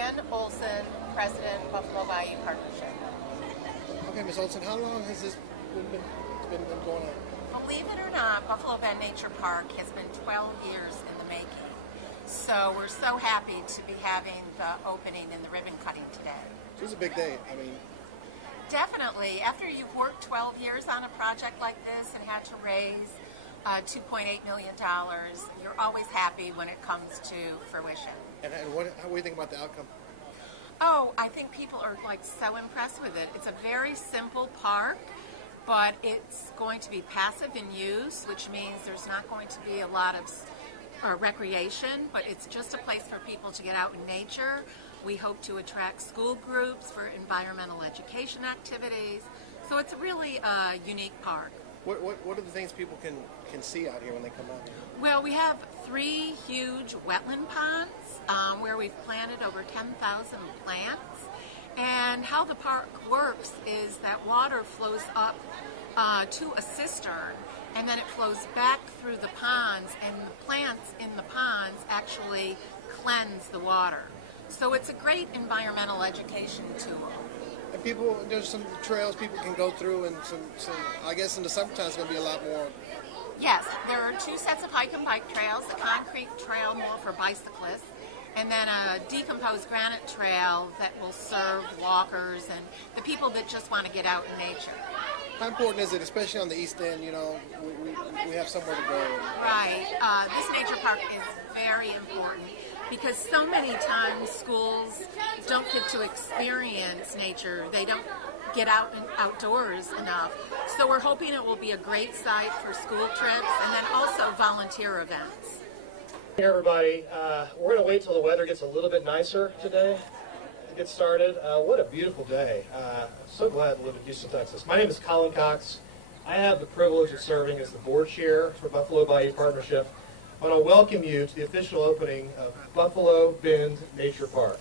Ann Olson, President, Buffalo Bayou Partnership. Okay, Ms. Olson, how long has this been going on? Believe it or not, Buffalo Bend Nature Park has been 12 years in the making. So we're so happy to be having the opening and the ribbon cutting today. This is a big day. I mean, definitely. After you've worked 12 years on a project like this and had to raise $2.8 million, you're always happy when it comes to fruition. And how do you think about the outcome? Oh, I think people are so impressed with it. It's a very simple park, but it's going to be passive in use, which means there's not going to be a lot of recreation, but it's just a place for people to get out in nature. We hope to attract school groups for environmental education activities. So it's really a unique park. What are the things people can see out here when they come out here? Well, we have 3 huge wetland ponds where we've planted over 10,000 plants. And how the park works is that water flows up to a cistern, and then it flows back through the ponds, and the plants in the ponds actually cleanse the water. So it's a great environmental education tool. And there's some trails people can go through, and some I guess in the summertime it's going to be a lot more. Yes, there are 2 sets of hike and bike trails, a concrete trail more for bicyclists, and then a decomposed granite trail that will serve walkers and the people that just want to get out in nature. How important is it, especially on the east end, we have somewhere to go? Right. This nature park is very important because so many times schools don't get to experience nature. They don't get out and outdoors enough. So we're hoping it will be a great site for school trips and then also volunteer events. Hey everybody, we're going to wait till the weather gets a little bit nicer today to get started. What a beautiful day. So glad to live in Houston, Texas. My name is Colin Cox. I have the privilege of serving as the board chair for Buffalo Bayou Partnership. I want to welcome you to the official opening of Buffalo Bend Nature Park.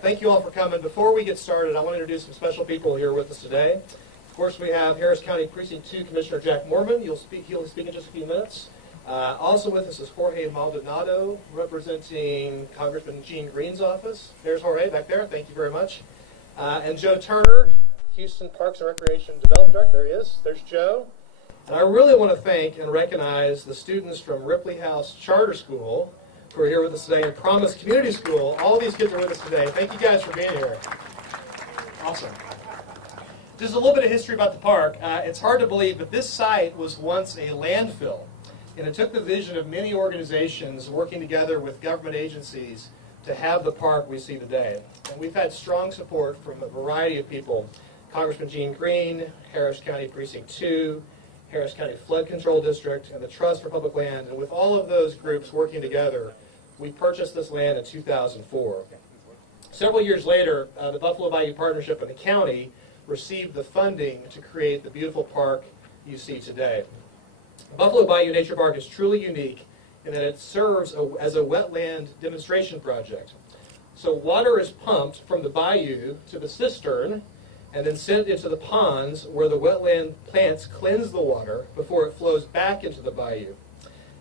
Thank you all for coming. Before we get started, I want to introduce some special people here with us today. Of course, we have Harris County Precinct 2 Commissioner Jack Moorman. He'll speak in just a few minutes. Also with us is Jorge Maldonado, representing Congressman Gene Green's office. There's Jorge back there. Thank you very much. And Joe Turner, Houston Parks and Recreation Development Director. There he is. There's Joe. And I really want to thank and recognize the students from Ripley House Charter School who are here with us today, and Promise Community School. All these kids are with us today. Thank you guys for being here. Awesome. Just a little bit of history about the park. It's hard to believe, but this site was once a landfill. And it took the vision of many organizations working together with government agencies to have the park we see today. And we've had strong support from a variety of people. Congressman Gene Green, Harris County Precinct 2, Harris County Flood Control District, and the Trust for Public Land. And with all of those groups working together, we purchased this land in 2004. Several years later, the Buffalo Bayou Partnership and the county received the funding to create the beautiful park you see today. Buffalo Bayou Nature Park is truly unique in that it serves as a wetland demonstration project. So water is pumped from the bayou to the cistern and then sent into the ponds where the wetland plants cleanse the water before it flows back into the bayou.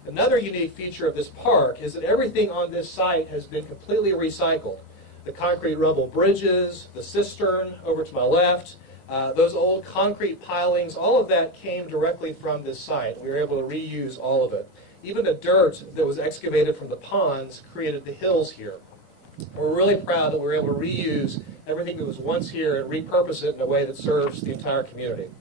Another unique feature of this park is that everything on this site has been completely recycled. The concrete rubble bridges, the cistern over to my left, those old concrete pilings, all of that came directly from this site. We were able to reuse all of it. Even the dirt that was excavated from the ponds created the hills here. We're really proud that we were able to reuse everything that was once here and repurpose it in a way that serves the entire community.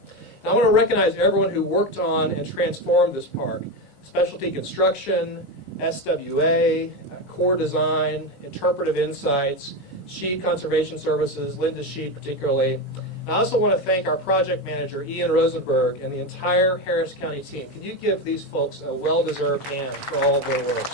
Now, I want to recognize everyone who worked on and transformed this park. Specialty Construction, SWA, Core Design, Interpretive Insights, Sheed Conservation Services, Linda Sheed particularly. I also want to thank our project manager, Ian Rosenberg, and the entire Harris County team. Can you give these folks a well-deserved hand for all of their work?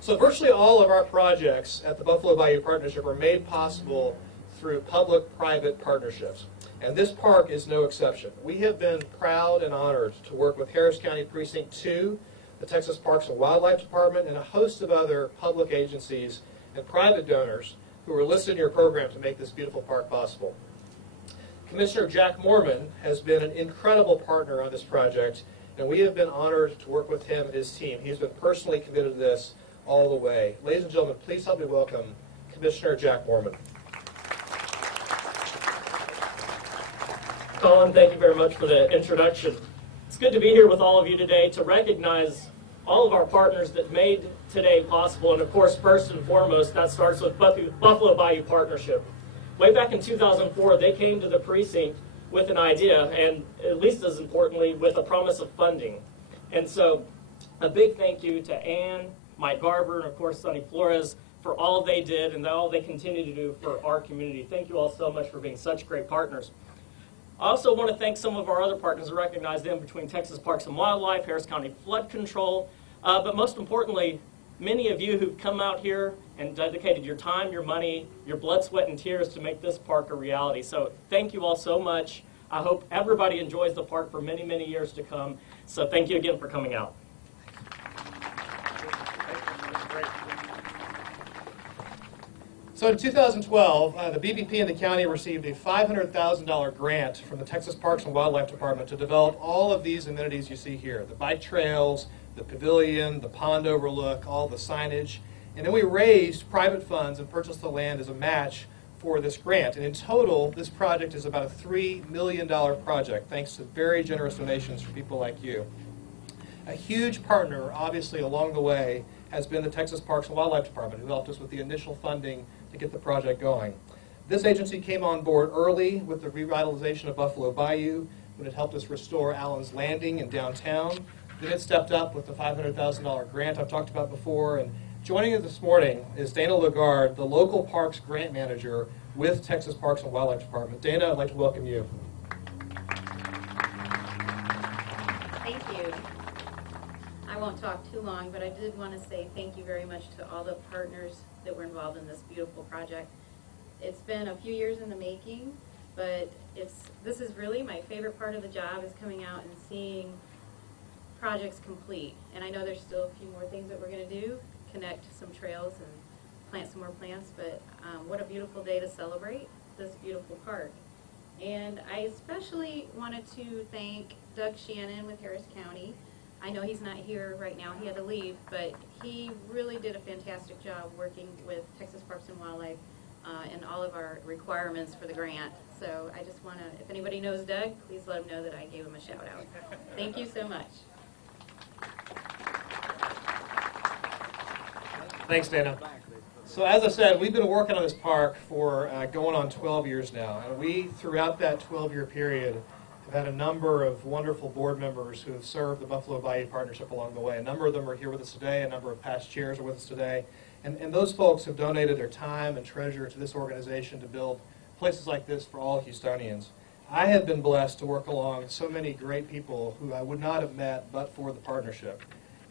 So virtually all of our projects at the Buffalo Bayou Partnership are made possible through public-private partnerships. And this park is no exception. We have been proud and honored to work with Harris County Precinct 2, the Texas Parks and Wildlife Department, and a host of other public agencies and private donors who are listed in your program to make this beautiful park possible. Commissioner Jack Moorman has been an incredible partner on this project, And we have been honored to work with him and his team. He's been personally committed to this all the way. Ladies and gentlemen, please help me welcome Commissioner Jack Borman. Colin, thank you very much for the introduction. It's good to be here with all of you today to recognize all of our partners that made today possible. And of course, first and foremost, that starts with Buffalo Bayou Partnership. Way back in 2004, they came to the precinct with an idea, and at least as importantly, with a promise of funding. And so a big thank you to Ann, Mike Garber, and of course, Sonny Flores for all they did and all they continue to do for our community. Thank you all so much for being such great partners. I also want to thank some of our other partners and recognize them between Texas Parks and Wildlife, Harris County Flood Control, but most importantly, many of you who've come out here and dedicated your time, your money, your blood, sweat, and tears to make this park a reality. So thank you all so much. I hope everybody enjoys the park for many, many years to come. So thank you again for coming out. So in 2012, the BVP and the county received a $500,000 grant from the Texas Parks and Wildlife Department to develop all of these amenities you see here, the bike trails, the pavilion, the pond overlook, all the signage. And then we raised private funds and purchased the land as a match for this grant. And in total, this project is about a $3 million project, thanks to very generous donations from people like you. A huge partner, obviously, along the way, has been the Texas Parks and Wildlife Department, who helped us with the initial funding to get the project going. This agency came on board early with the revitalization of Buffalo Bayou, when it helped us restore Allen's Landing in downtown. Then it stepped up with the $500,000 grant I've talked about before. And joining us this morning is Dana Lagarde, the local parks grant manager with Texas Parks and Wildlife Department. Dana, I'd like to welcome you. Thank you. I won't talk too long, but I did want to say thank you very much to all the partners that were involved in this beautiful project. It's been a few years in the making, but this is really my favorite part of the job, is coming out and seeing projects complete. And I know there's still a few more things that we're going to do, connect some trails and plant some more plants, but what a beautiful day to celebrate this beautiful park. And I especially wanted to thank Doug Shannon with Harris County. I know he's not here right now, he had to leave, but he really did a fantastic job working with Texas Parks and Wildlife and all of our requirements for the grant. So I just want to, if anybody knows Doug, please let him know that I gave him a shout out. Thank you so much. Thanks, Dana. So as I said, we've been working on this park for going on 12 years now. And we, throughout that 12-year period, have had a number of wonderful board members who have served the Buffalo Bayou Partnership along the way. A number of them are here with us today. A number of past chairs are with us today. And those folks have donated their time and treasure to this organization to build places like this for all Houstonians. I have been blessed to work along so many great people who I would not have met but for the partnership.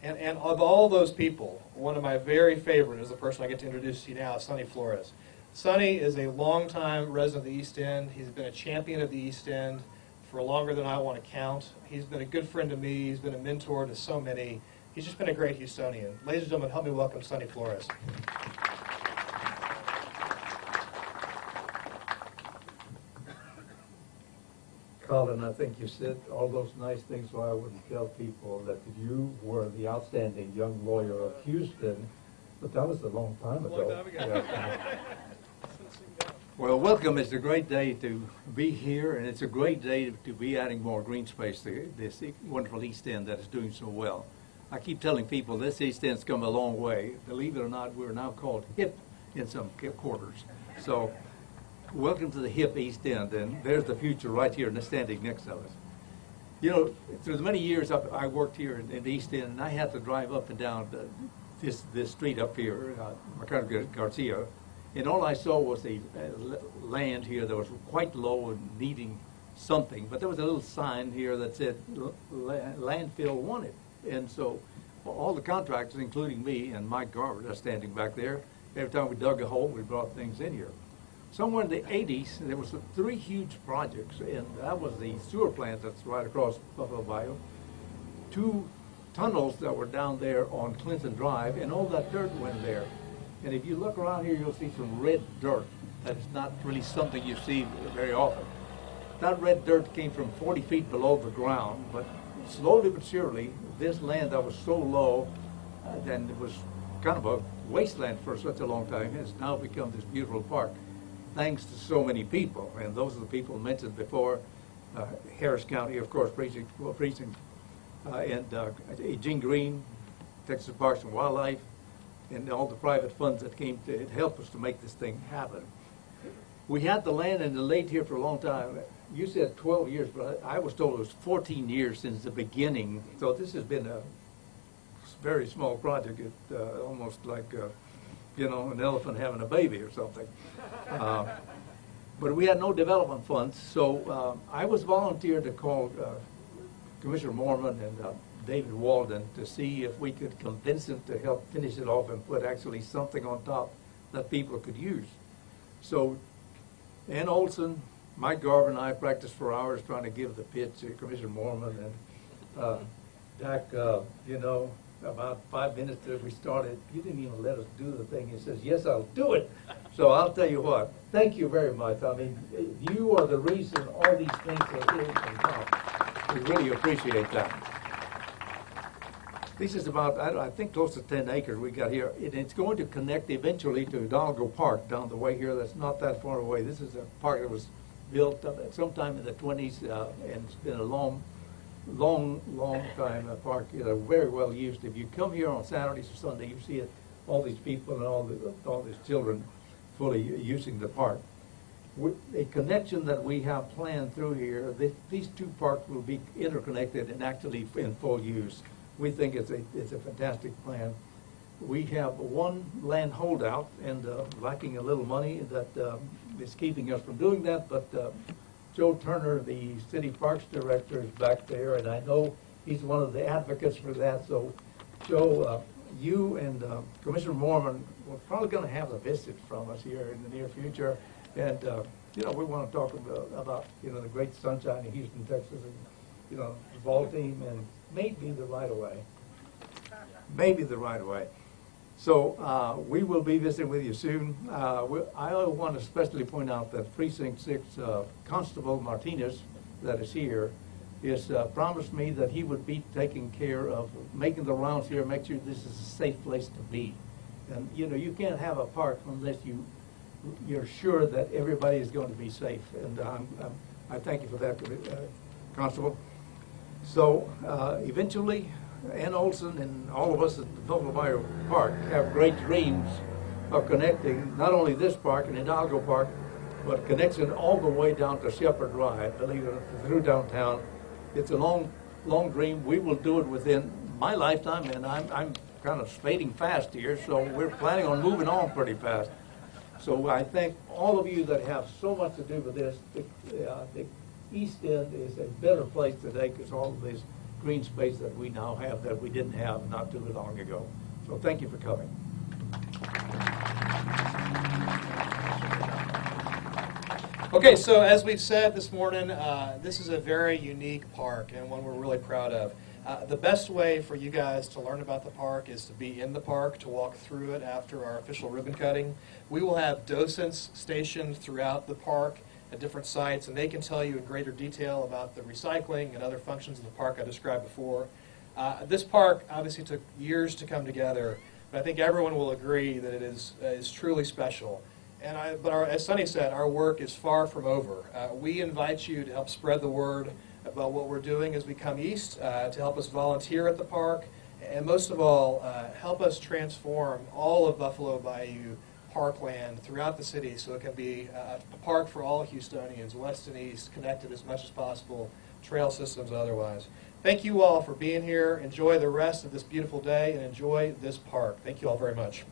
And of all those people, one of my very favorite is the person I get to introduce to you now, Sonny Flores. Sonny is a longtime resident of the East End. He's been a champion of the East End for longer than I want to count. He's been a good friend to me. He's been a mentor to so many. He's just been a great Houstonian. Ladies and gentlemen, help me welcome Sonny Flores. Colin, I think you said all those nice things, so I wouldn't tell people that you were the outstanding young lawyer of Houston, but that was a long time ago. Well, welcome. It's a great day to be here, and it's a great day to be adding more green space to this wonderful East End that is doing so well. I keep telling people this East End's come a long way. Believe it or not, we're now called hip in some quarters. So welcome to the hip East End, and there's the future right here and standing next to us. You know, through the many years I worked here in the East End, and I had to drive up and down this street up here, Mercado Garcia, and all I saw was a land here that was quite low and needing something, but there was a little sign here that said landfill wanted. And so all the contractors, including me and Mike Garber, are standing back there. Every time we dug a hole, we brought things in here. Somewhere in the 80s, there was 3 huge projects, and that was the sewer plant that's right across Buffalo Bayou, 2 tunnels that were down there on Clinton Drive, and all that dirt went there. And if you look around here, you'll see some red dirt. That's not really something you see very often. That red dirt came from 40 feet below the ground, but slowly but surely, this land that was so low, and it was kind of a wasteland for such a long time, has now become this beautiful park, thanks to so many people. And those are the people mentioned before. Harris County, of course, precinct, and Gene Green, Texas Parks and Wildlife, and all the private funds that came to help us to make this thing happen. We had the land and it laid here for a long time. You said 12 years, but I was told it was 14 years since the beginning. So this has been a very small project. It almost like, you know, an elephant having a baby or something. But we had no development funds, so I was volunteered to call Commissioner Moorman and David Walden to see if we could convince them to help finish it off and put actually something on top that people could use. So Ann Olson, Mike Garver, and I practiced for hours trying to give the pitch to Commissioner Moorman, and Dak, you know, about 5 minutes that we started, you didn't even let us do the thing. He says, yes, I'll do it. So I'll tell you what, thank you very much. I mean, you are the reason all these things are here on top. We really appreciate that. This is about, I think, close to 10 acres we got here. It's going to connect eventually to Hidalgo Park down the way here. That's not that far away. This is a park that was built sometime in the 20s, and it's been a long time park. Very well used. If you come here on Saturdays or Sunday, you see it, all these people and all these children fully using the park. A connection that we have planned through here, these two parks will be interconnected and actually in full use. We think it's a fantastic plan. We have one land holdout and lacking a little money that is keeping us from doing that, but Joe Turner, the city parks director, is back there, and I know he's one of the advocates for that. So, Joe, you and Commissioner Moorman, we're probably going to have a visit from us here in the near future, and you know, we want to talk about you know, the great sunshine in Houston, Texas, and you know, the ball team, and maybe the right of way. Maybe the right of way. So we will be visiting with you soon. I want to especially point out that Precinct 6 Constable Martinez, that is here, has promised me that he would be taking care of making the rounds here, make sure this is a safe place to be. And you know, you can't have a park unless you're sure that everybody is going to be safe. And I thank you for that, Constable. So eventually, Ann Olson and all of us at the Buffalo Bayou Park have great dreams of connecting not only this park and Hidalgo Park, but connection all the way down to Shepherd Drive, believe it, through downtown. It's a long dream. We will do it within my lifetime, and I'm kind of spading fast here, so we're planning on moving on pretty fast. So I thank all of you that have so much to do with this. The East End is a better place today because all of this green space that we now have that we didn't have not too long ago. So thank you for coming. Okay, so as we've said this morning, this is a very unique park and one we're really proud of. The best way for you guys to learn about the park is to be in the park, to walk through it after our official ribbon cutting. We will have docents stationed throughout the park at different sites, and they can tell you in greater detail about the recycling and other functions of the park I described before. This park obviously took years to come together, but I think everyone will agree that it is truly special. And as Sonny said, our work is far from over. We invite you to help spread the word about what we're doing as we come east, to help us volunteer at the park, and most of all, help us transform all of Buffalo Bayou parkland throughout the city so it can be a park for all Houstonians, west and east, connected as much as possible, trail systems otherwise. Thank you all for being here. Enjoy the rest of this beautiful day and enjoy this park. Thank you all very much.